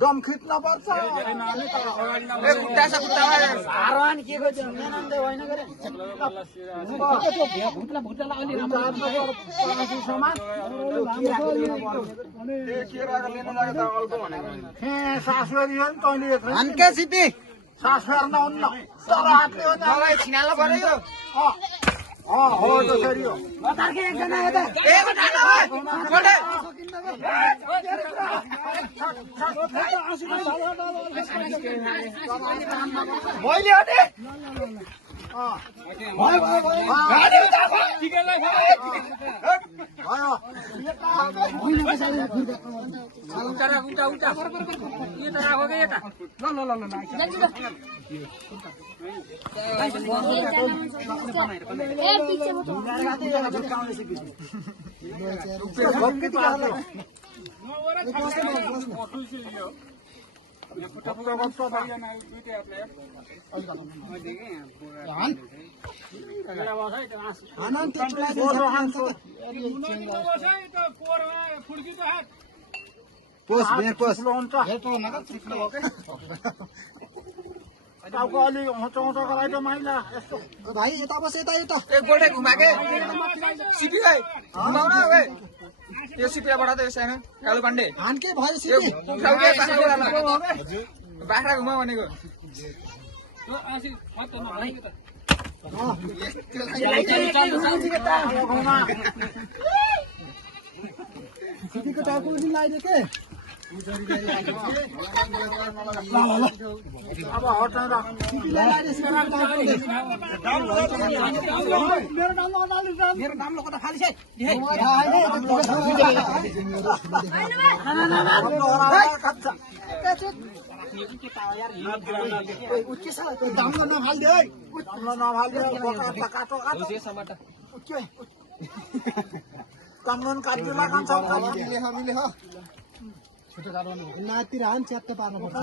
दम खिच्न पर्छ सास फेर्न हुन्न तर हातले हो छिनालो पर्यो हो त्यसरी हो भाइ यता बस यता यता एक गोटे घुमाके सिपी है घुमाउन ओए यो सिपीलाई बढा दे सानो कालो पाण्डे हानके भयो सिपी बाख्रा घुमाउ भनेको सिपीको टाउको पनि लगाइदियो के अब हटाएर मेरो नाम लोक त फालिस नाति हान च्यात्त पार्नु पर्छ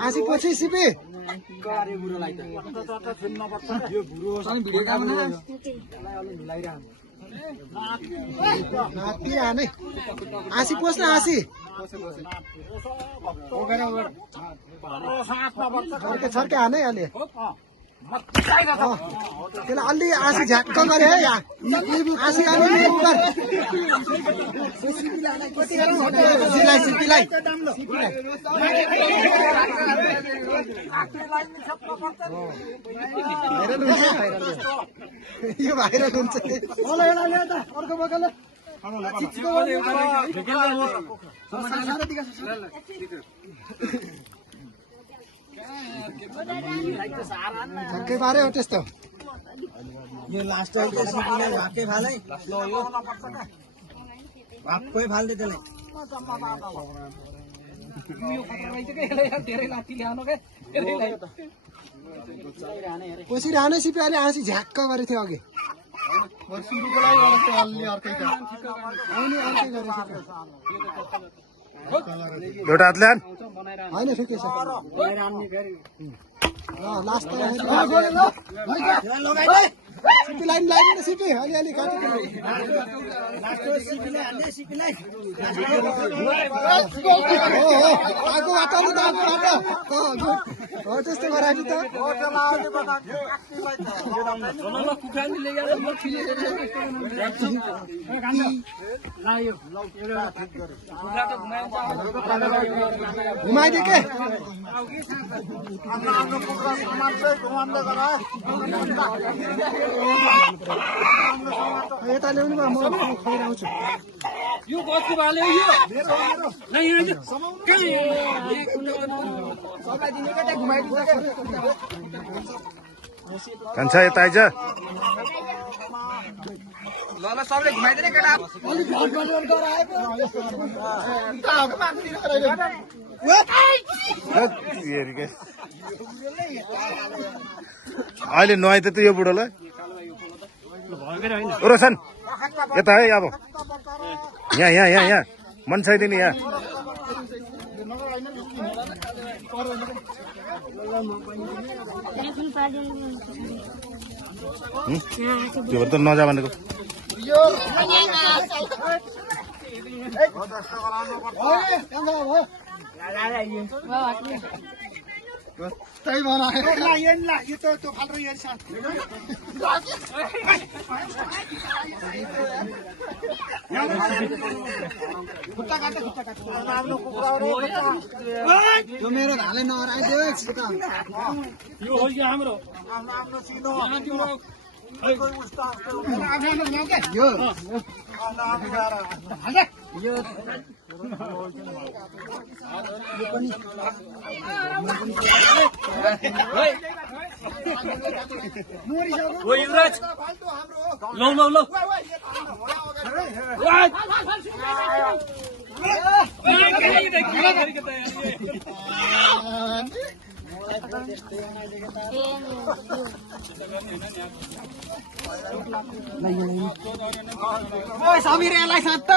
आसी पछि सिपी नाति आने आसी पोस्न आसी छर्के हानै हाले त्यसलाई अलि आसी झ्याक्क गरे है आसी सिपीलाई यो भाइरल हुन्छ अर्को बगल झक्कै पार्यो त्यस्तो यो लास्ट भाकै फालै भाकै फाल्दै त्यसलाई कसरी हाने सिपी अहिले आँसी झ्याक्क गरेको थियो अघि एउटा हातले हान होइन ठिकै छ लास्ट सिपी लाइन लाग्यो नि सिपी अलिअलि आगो बाटो हो त्यस्तो गराएको त घुमाइदिए के यता ल्याउनु म खुवाइरहेको यो बस्नु भाले यो नै कान्छा यता आइज ल ल सबले घुमाइदिने केटा अहिले नुहाइ त यो बुढोलाई रोशन यता है अब यहाँ यहाँ यहाँ यहाँ मनसाइदिने यहाँ त्यो भएर त नजा भनेको त्यही बनायो यो त त्यो फाल्रो यो यो मेरो भाले नहराइदियो यो हो कि हाम्रो ओ युवराज लौ लौ लौ समीर यसलाई साथ त